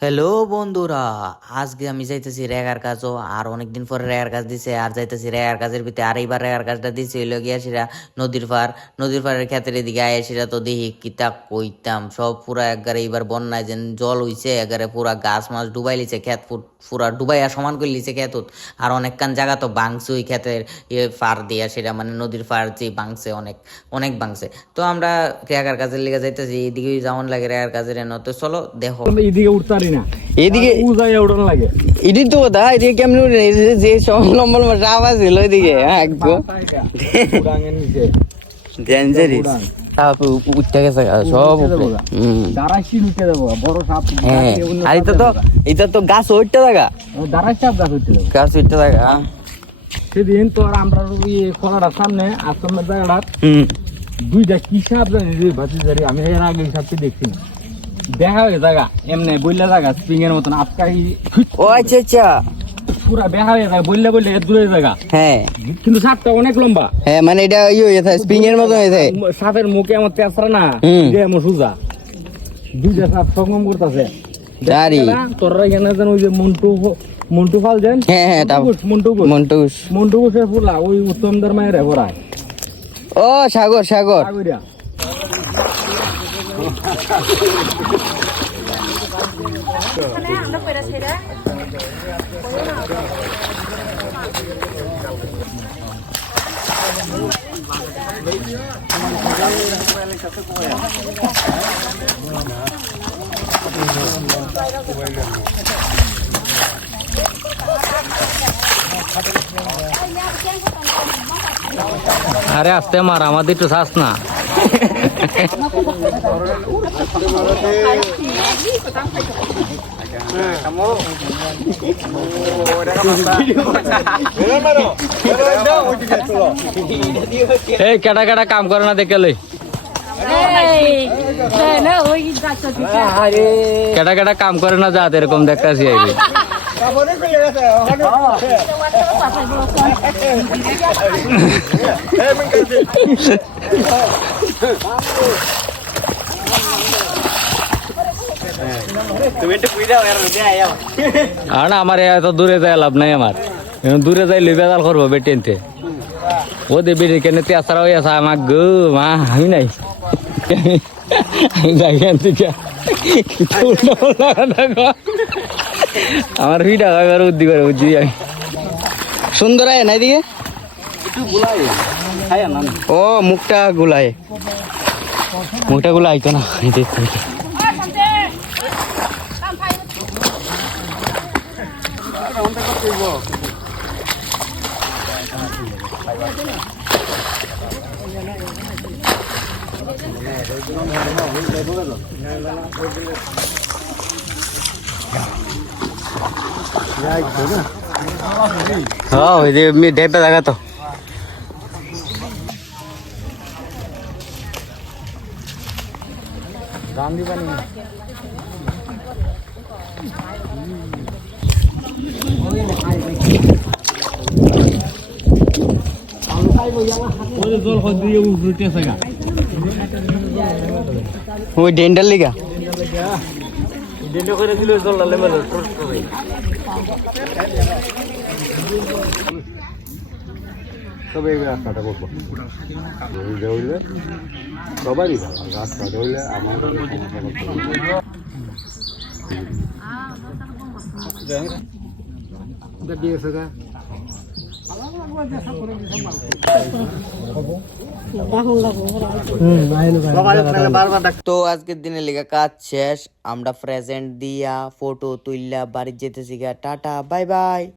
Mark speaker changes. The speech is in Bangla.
Speaker 1: হ্যালো বন্ধুরা। আজকে আমি যাইতেছি রেগার কাজও, আর অনেকদিন পরে রেগার কাজ দিছে, আর যাইতেছি রেগার কাজের ভিতরে আর এইবার রেগার কাজটা দিছে হইল গিয়া সেটা নদীর পার নদীর পাড়ের ক্ষেত্রে এদিকে আয় সেটা তো দেখি কিতা কইতাম। সব পুরা একবারে এইবার বন্যায় যেন জল হইছে, একবারে পুরা গাছ মাছ ডুবাই লিছে ফু- পুরা ডুবাইয়া সমান করে লিছে ক্ষেতত। আর অনেকখান জায়গা তো বাংছে ওই ক্ষেতের ইয়ে পার দিয়া, সেটা মানে নদীর পার যে বাংছে অনেক অনেক বাংছে তো আমরা রেগার কাজের লিগে যাইতেছি এইদিকে যেমন লাগে রেগার কাজের এনে। তো চলো, দেখো।
Speaker 2: এদিকে উঠতারি না।
Speaker 3: এদিকে
Speaker 2: উ যায় উড়ন লাগে।
Speaker 3: এটি তো কথা এদিকে কেমন না? যে সব হ্যাঁ একদম
Speaker 2: উড়াঙের
Speaker 3: ডেঞ্জারিস সাপ উঠতে গেছে সব।
Speaker 2: দাঁড়াইছি যাব বড় সাপ
Speaker 3: হ্যাঁ। আর এটা তো এটা তো গাছ উঠতে থাকা
Speaker 2: দাঁড়াই সাপ গাছ উঠতে যাব
Speaker 3: গাছ উঠতে থাকা
Speaker 2: সেদিন আমরা ওই খোলাটার সামনে আশ্রমের জায়গাটা
Speaker 3: হুম।
Speaker 2: দুইটা কি সাপ জানি রে বাতি জারি আমি এর আগে সাপটি দেখছি না। দেখা হয়ে জায়গা এমনি বললে জায়গা স্প্রিং এর মতন
Speaker 3: ও আচ্ছা আচ্ছা।
Speaker 2: পুরা বেহা হয়ে যায় বললে বললে দূরে জায়গা।
Speaker 3: হ্যাঁ।
Speaker 2: কিন্তু সাপটা অনেক লম্বা।
Speaker 3: হ্যাঁ মানে এটা ইয়ে হয়ে থাকে স্প্রিং এর মতো হয়ে থাকে
Speaker 2: সাপের মুখে আমার তেসরা না যে আমার সুজা। দুইটা সাপ সঙ্গম করতেছে।
Speaker 3: দাঁড়ি।
Speaker 2: তোরা এখানে যেন ওই যে মন্টু মন্টু ফাল যেন
Speaker 3: হ্যাঁ হ্যাঁ
Speaker 2: মন্টু মন্টু ঘোষের ফুলা ওই উত্তমদের মায়ের এগোরায়
Speaker 3: ও সাগর সাগর।
Speaker 2: আগুরিয়া আরে আস্তে মার আমাদের একটু শ্বাস না। এই কেটা কেটা কাম করে না দেখে লই। কেটা কেটা কাম করে না যাতে এরকম দেখতেছি আইবি আর না আমার এত দূরে যায় লাভ নাই আমার এখন দূরে যাই লই বেজাল করব বেটেনতে ও দে বেটে কেন তেসারা হয়ে আছে আমার গো মা আমি নাই আমি যাই এখান থেকে আমার ভিড়া এবার উদ্দি করে বুঝছি আমি।
Speaker 3: সুন্দর আয় না এদিকে? ও মুখটা গুলায় মুখটা গুলা আইতো না এই দেখতে দেখতে। হ্যাঁ ওই যে ডেপে দেখা তো
Speaker 2: জল দিয়ে উঠে থাকা
Speaker 3: ওই ডেন্টাল লিগা
Speaker 2: দিলে করে দিলে জল ডালে মেলে
Speaker 4: তবে এই রাস্তাটা করব সবারই ভালো আমার সমস্যা করতে হবে না।
Speaker 1: তো আজকের দিনে লেখা কাজ শেষ। আমরা প্রেজেন্ট দিয়া ফটো তুললা বাড়ি যেতেছি গা। Tata bye bye